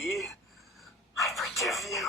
Andy. I forgive you.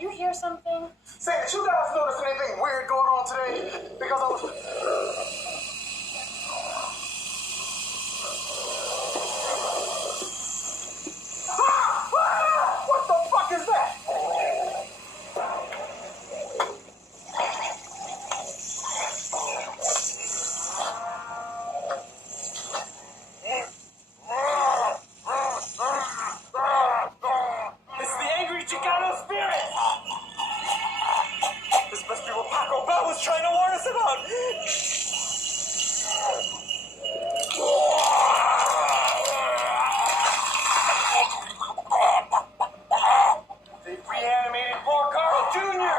You hear something? Say, did you guys notice anything weird going on today? Because I was... What the fuck is that? It's the angry Chicano spirit! This must be what Paco Bell was trying to warn us about! They reanimated poor Carl Jr.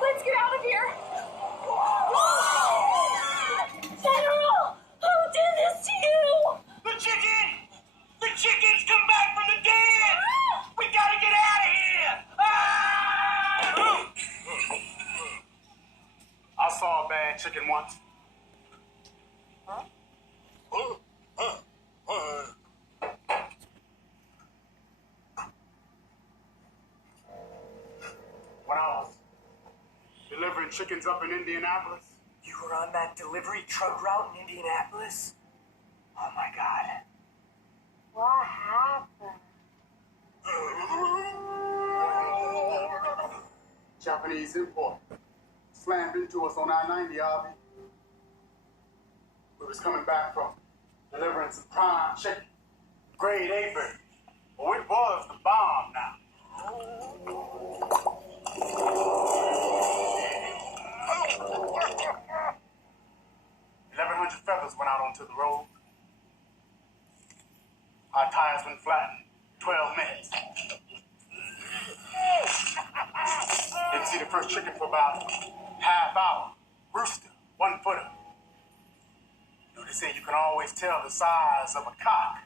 Let's get out of here! General! Who did this to you? The chicken! The chickens come back from the dead! We gotta get out of here! Ah! I saw a bad chicken once. When I was delivering chickens up in Indianapolis. You were on that delivery truck route in Indianapolis? Oh my God. What happened? Japanese import slammed into us on I-90, Avi. We was coming back from delivering some prime chicken, grade A bird. Well, it was the bomb now. 1,100 feathers went out onto the road. Our tires went flat in 12 minutes. Didn't see the first chicken for about half hour. Rooster, 1 footer. You know, they say you can always tell the size of a cock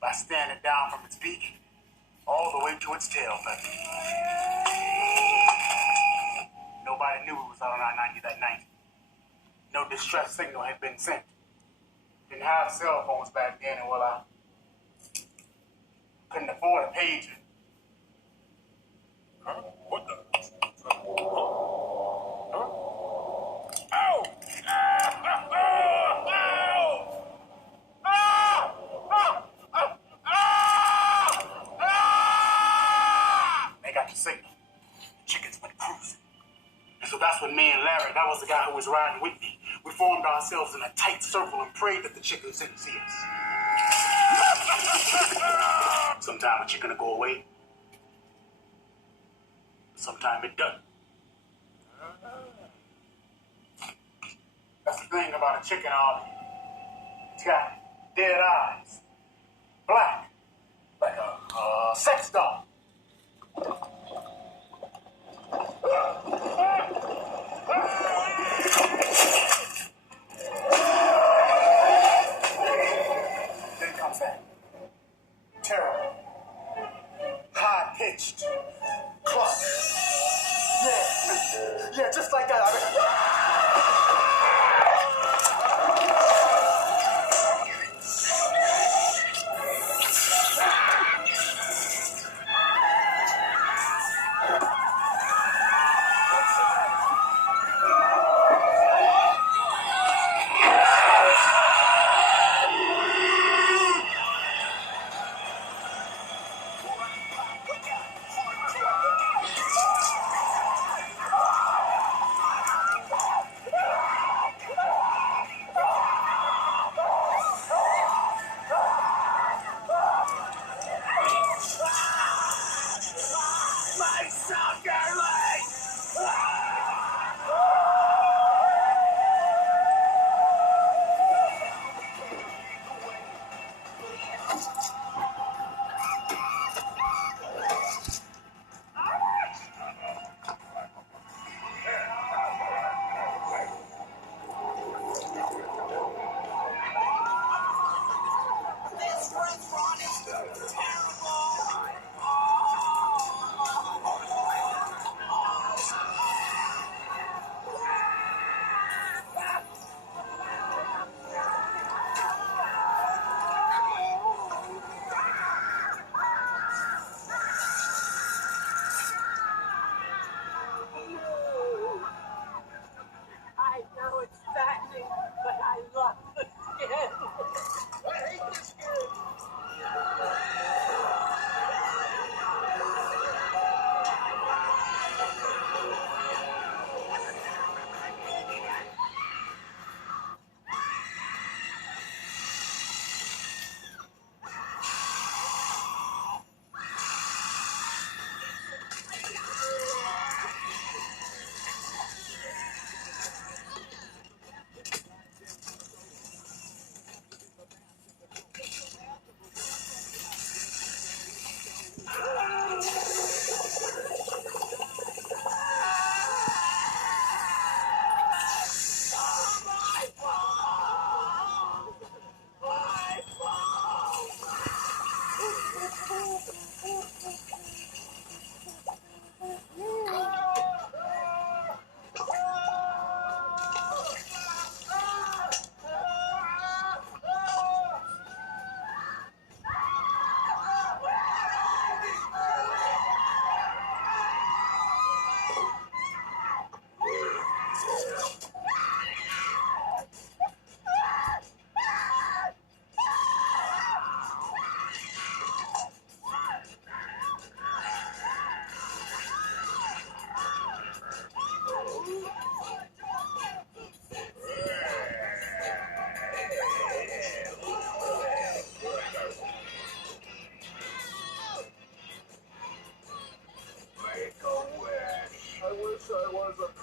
by standing down from its beak all the way to its tail feather. Nobody knew it was out on I-90 that night. No distress signal had been sent. Didn't have cell phones back then, and well, I couldn't afford a pager. Huh? What the? Huh? Ow! They got the signal. Chickens went cruising. And so that's when me and Larry, that was the guy who was riding with me, we formed ourselves in a tight circle and prayed that the chickens didn't see us. Sometime a chicken will go away. Sometime it doesn't. That's the thing about a chicken, Ollie. It's got dead eyes. Black. Like a sex doll. Then comes that terrible, high-pitched cluck. Yeah, just like that.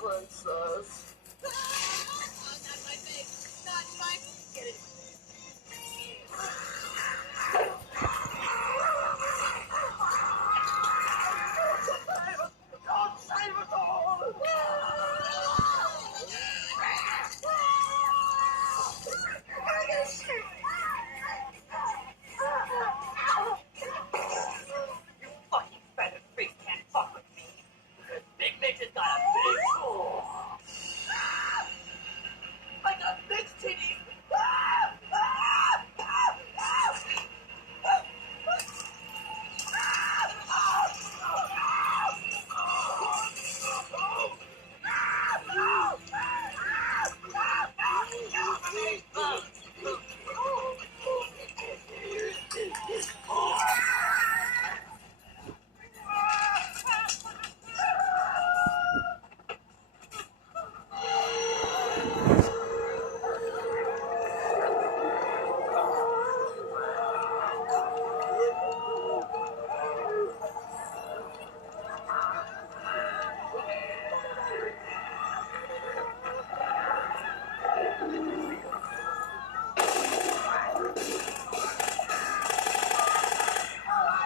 princess. Not my face. Not my. Get it. God save us all! You fucking feathered face can't fuck with me. Big Mitch has got a big soul. I got big titties.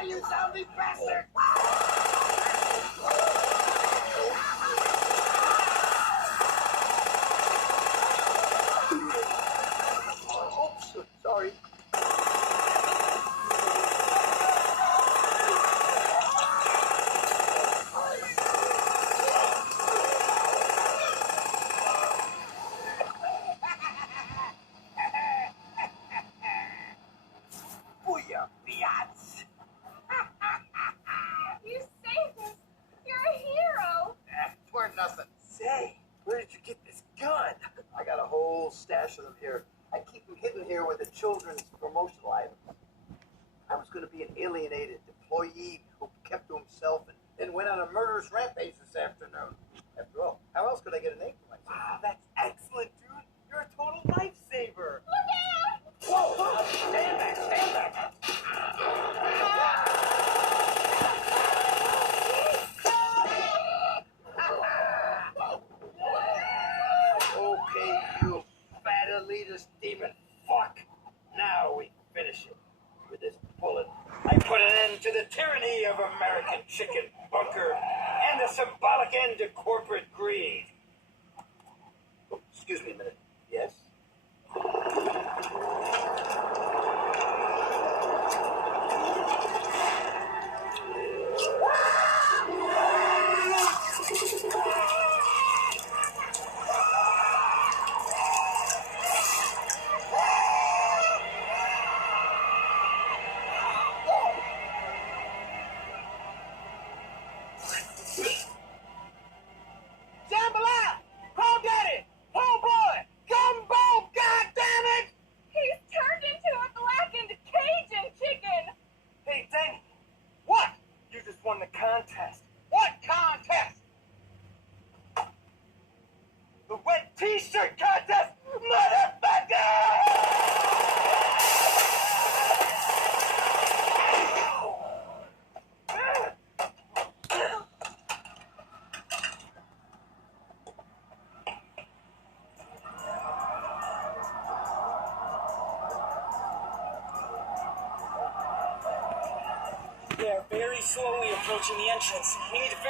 You zombie bastard! Oops, sorry. Booyah, biatch! You saved us. You're a hero. We're nothing. Say, where did you get this gun? I got a whole stash of them here. I keep them hidden here with the children's promotional items. I was going to be an alienated employee who kept to himself and then went on a murderous rampage this afternoon. After all, how else could I get a name for myself? Wow, that's excellent, dude. You're a total lifesaver. Look out! Whoa, whoa, stand back, stand back. Okay, you fat elitist demon fuck. Now we finish it. With this bullet, I put an end to the tyranny of American chicken bunker and the symbolic end to corporate greed. Oh, excuse me a minute. Yes? Jambalaya! Call daddy! Homeboy! Gumbo! Goddammit! He's turned into a blackened Cajun chicken. Hey, Danny! What? You just won the contest. What contest? The wet t-shirt contest! Motherfucker! They're very slowly approaching the entrance. We need to figure